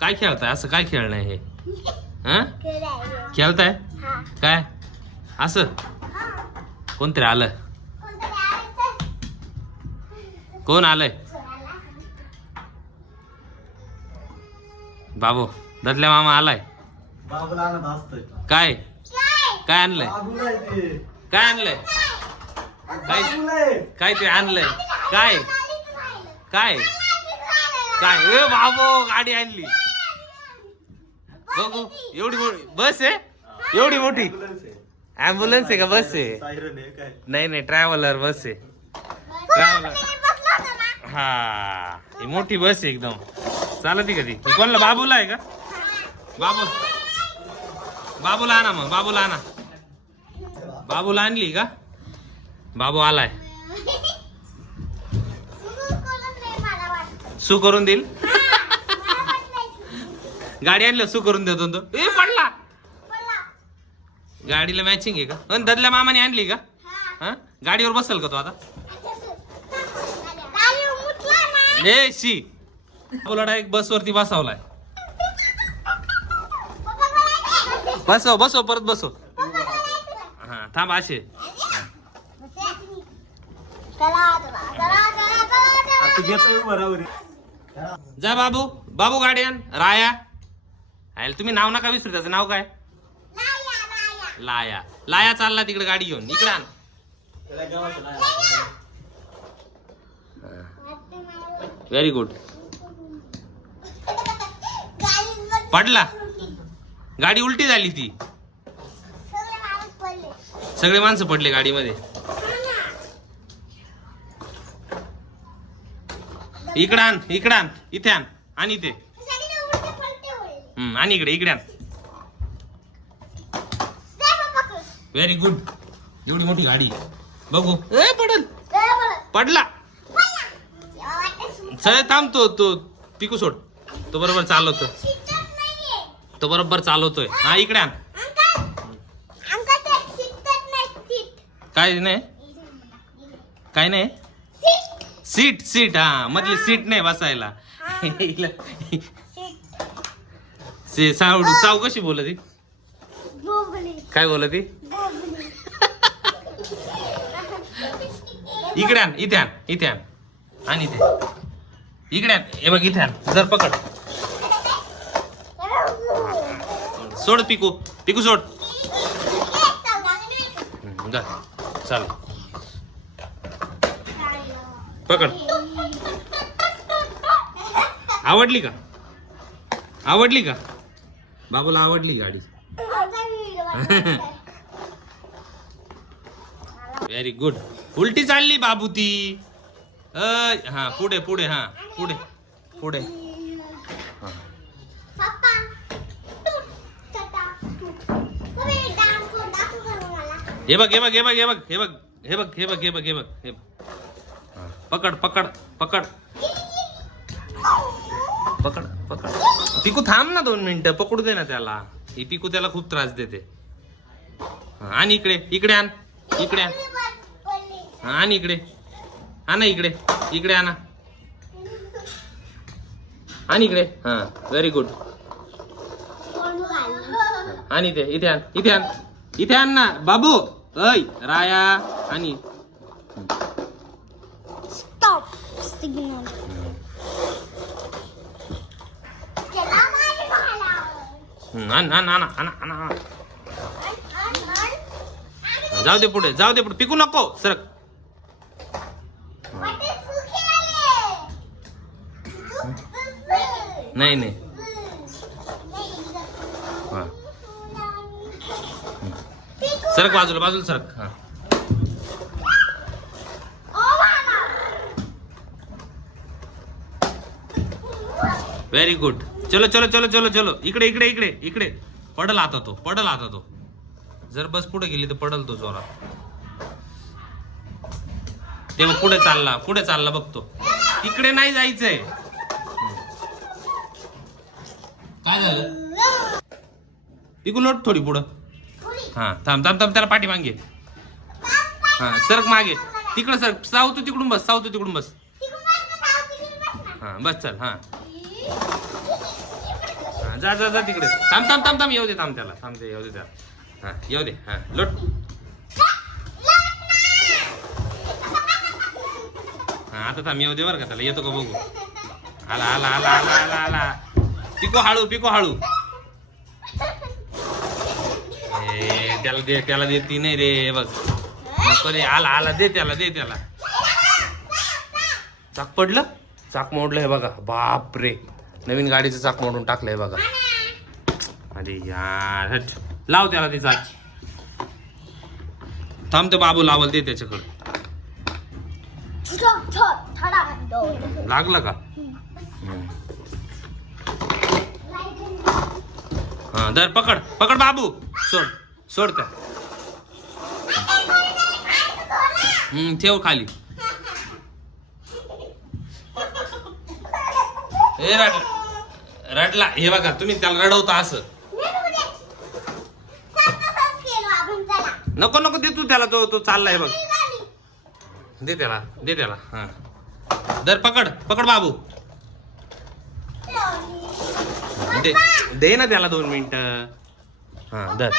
काय खेळताय? असं काय खेळणं हे? हा खेळताय काय? असं कोणतरी आलं. कोण आलंय? बाबू ददल्या मामा आलाय. काय काय आणलंय? काय आणलंय? काय काय ते आणलंय? काय काय काय? ए बाबू गाडी आणली. बघू एवढी मोठी बस आहे. एवढी मोठी ॲम्ब्युलन्स आहे का बस आहे? नाही नाही ट्रॅव्हलर बस आहे. ट्रॅव्हलर हा ही मोठी बस आहे एकदम. चालती कधी कोणला? बाबूला आहे का? बाबूला आणा मग. बाबूला आणा. बाबूला आणली का? बाबू आलाय. सू करून देईल. गाडी आणलं सू करून देतो तो. ए पडला. गाडीला मॅचिंग आहे का? पण ददल्या मामाने आणली का? हा गाडीवर बसेल का तो आता? ए शी बाबूला डायरेक्ट बसवरती बसावलाय. बसव बसव परत बसव. हा थांब असे. जा बाबू. बाबू गाडी आण. राया तुम्ही नाव नका विसरू. त्याचं नाव काय? लाया. लाया चालला तिकडे गाडी घेऊन. इकडे आण. Very good. पडला. गाडी उलटी झाली ती. सगळे माणसं पडले गाडीमध्ये. इकडे आण. इकडे आण. इथे आण. आणि इथे आणि इकडे इकडे आण. Very good. एवढी मोठी गाडी बघू. ए पडल. पडला. चल थांबतो. तो पिकू सोड. तो बरोबर चालवतो. तो बरोबर चालवतोय. हा इकडे आण. काय नाही? काय नाही? सीट सीट हा मधली सीट नाही बसायला. साऊ कशी बोलत ती? काय बोलत ती? इकडे आण. इथे आण. इथे आण. आणि इथे इकडे आण. हे बघ इथे आण. जर पकड. सोड पिकू. पिकू सोड. चल पकड. आवडली का? आवडली का? बाबूला आवडली गाडी. Very good. उलटी चालली बाबू ती. हा पुढे पुढे. हा पुढे पुढे. हे बघ हे बघ हे बघ हे बघ हे बघ हे बघ हे बघ हे बघ हे बघ हे पकड पकड पकड पकड पकड. पिकू थांब ना 2 मिनिटं. पकडू दे ना त्याला. ही पिकू त्याला खूप त्रास देते. आणि इकडे इकडे आण. इकडे आण. आणि इकडे आणा. इकडे इकडे आणा. आणि इकडे. हा व्हेरी गुड. आणि इथे इथे आण. इथे आण. इथे आण ना बाबू. ऐ राया. आणि स्टॉप सिग्नल. आण आण आण आण आण. जाऊ दे पुढे. जाऊ दे पुढे. पिकू नको. सरक. नाही नाही. हा सरक बाजूला. बाजूला सरक. हा व्हेरी गुड. चलो चलो चलो चलो चलो. इकडे इकडे इकडे इकडे. पडल आता तो. पडल आता तो. जर बस पुढे गेली तर पडल तो जोरात. तेव्हा पुढे चालला. पुढे चालला बघतो. तिकडे नाही जायचंय. काय झालं? पिकू लोट थोडी पुढं. हा थांब थांब थांब. त्याला पाठी मागे. हा सरक मागे. तिकडं सर. साऊ तू तिकडून बस. साऊ तू तिकडून बस. हा बस चल. हा जा जा जा तिकडे. थांब थांब थांब थांब येऊ दे. थांब त्याला. थांब दे येऊ दे त्याला. हा येऊ दे. हा लोट. हा आता थांब येऊ दे बरं का त्याला. येतो का बघू. आला आला आला आला आला आला. पिको हळू पिको हळू. त्याला देती नाही रे. बघ नको रे. आला आला दे त्याला. दे त्याला. चाक पडलं. चाक मोडलंय बघा. बाप रे. नवीन गाडीचं चाक मोडून टाकलंय बघा. अरे यार हट. लाव त्याला ती चाक. थांब ते बाबू लावल. दे त्याच्याकडे. लागलं का. हा दर पकड पकड बाबू. सोड सोड त्या. ठेव खाली. हे रडला. हे बघा तुम्ही त्याला रडवता असं. नको नको दे तू त्याला. तो चाललाय बघ. दे त्याला. दे त्याला. हा दर पकड पकड बाबू. दे दे ना त्याला 2 मिनिटं. हा दर.